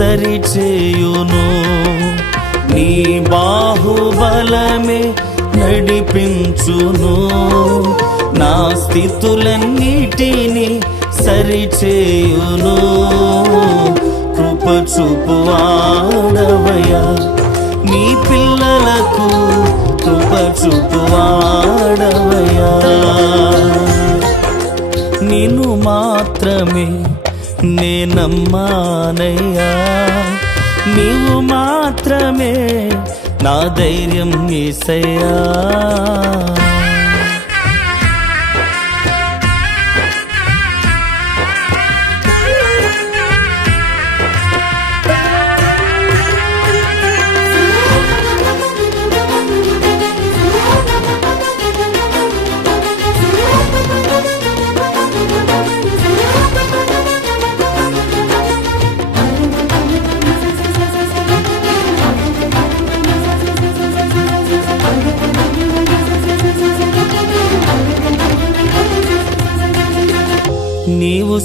సరిచేయును. నీ బాహుబలమే నడిపించును. నా స్థితులన్నిటిని సరిచేయును. కృప చూపువాడవయ్యా నీ పిల్లలకు కృప చూపువాడవయ్యా నిన్ను మాత్రమే నేనమ్మానయ్యా. నీవు మాత్రమే నా ధైర్యం ఈసయ్యా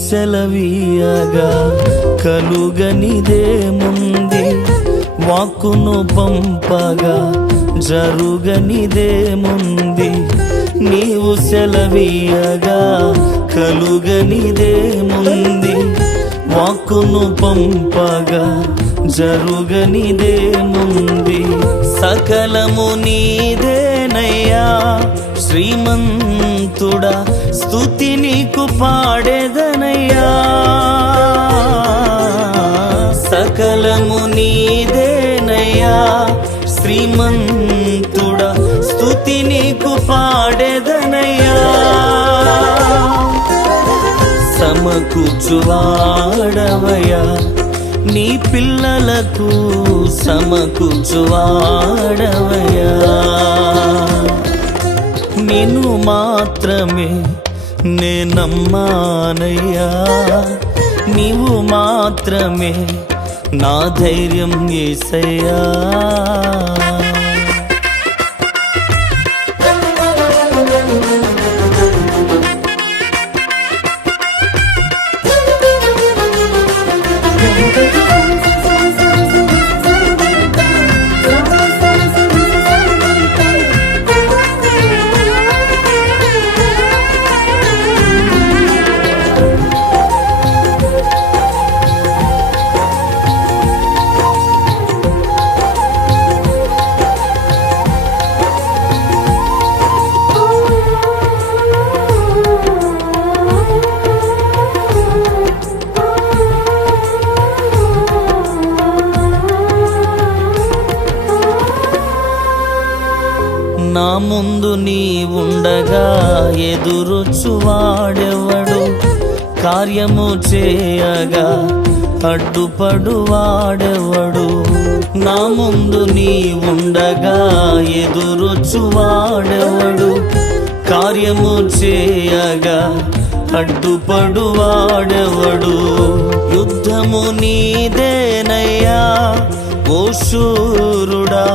సెలవీయగా కలుగనిదేముంది వాక్కును పంపగా జరుగనిదేముంది నీవు సెలవీయగా కలుగనిదేముంది వాక్కును పంపగా జరుగనిదేముంది సకలము నీదేనయ్యా శ్రీమంతుడా స్థుతి నీకు పాడేదనయ్యా. సకలము నీదేనయ్యా. శ్రీమంతుడ స్థుతి నీకు పాడేదనయ్యా. సమకూర్చువాడవయ్యా. నీ పిల్లలకు సమకూర్చువాడవయ్యా. నిన్ను మాత్రమే నేనమ్మానయ్యా నీవు మాత్రమే నా ధైర్యం ఏసయ్యా. కార్యము చేయగా అడ్డుపడు వాడెవడు నా ముందు నీ ఉండగా ఎదురుచువాడెవడు కార్యము చేయగా అడ్డుపడు వాడెవడు యుద్ధము నీదేనయ్యా ఓ శూరుడా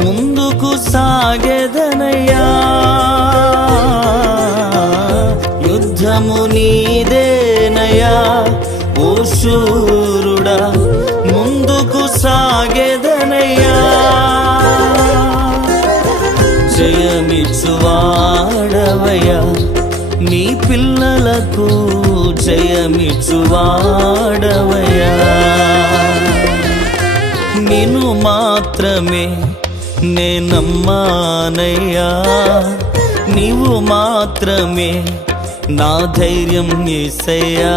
ముందుకు సాగెదనయ్యా. శూరుడా ముందుకు సాగేదనయ్యా. జయమిచ్చువాడవయ్యా నీ పిల్లలకు జయమిచ్చువాడవయ్యా. నిన్ను మాత్రమే నే నమ్మానయ్యా నీవు మాత్రమే నా ధైర్యం ఏసయ్యా.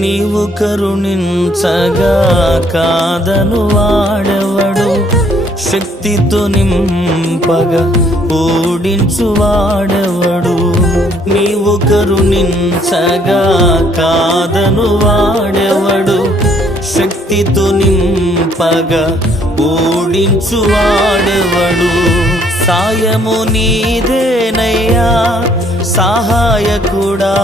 నీవు కరుణించగా కాదను వాడెవడు? శక్తితో నింపగా ఓడించు వాడెవడు? నీవు కరుణించగా కాదను వాడెవడు? శక్తితో నింపగా ఓడించు వాడెవడు? సాయము నీదేనయ్యా సహాయకుడా.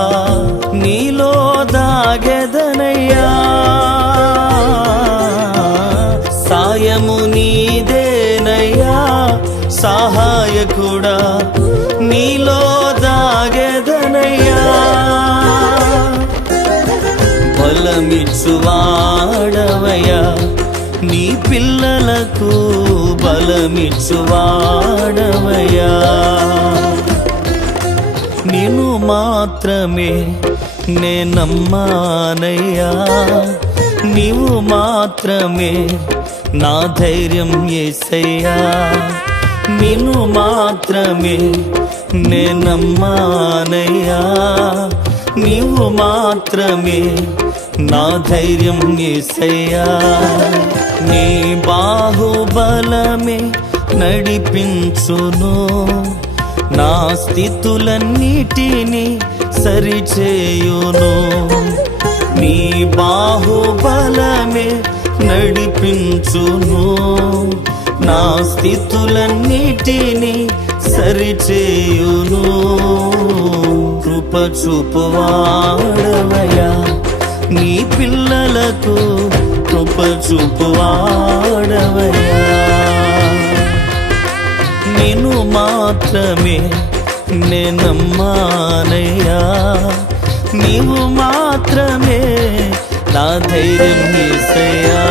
సహాయకుడా నీలో దాగెదనయ్యా బలమిచ్చువాడవయ్యా. నీ పిల్లలకు బలమిచ్చువాడవయ్యా. నిన్ను మాత్రమే నేనమ్మానయ్యా నీవు మాత్రమే నా ధైర్యం ఏసయ్యా. నిన్ను మాత్రమే నేనమ్మానయ్యా. నీవు మాత్రమే నా ధైర్యం ఏసయ్యా. నీ బాహుబలమే నడిపించును. నా స్థితులన్నిటినీ సరిచేయును. నీ బాహుబలమే నడిపించును. నా స్థితులన్నిటినీ సరిచేయును. కృప చూపువాడవయా నీ పిల్లలకు కృప చూపువాడవయా నేను మాత్రమే నేనమ్మానయ్యా నీవు మాత్రమే నా ధైర్యం ఏసయ్యా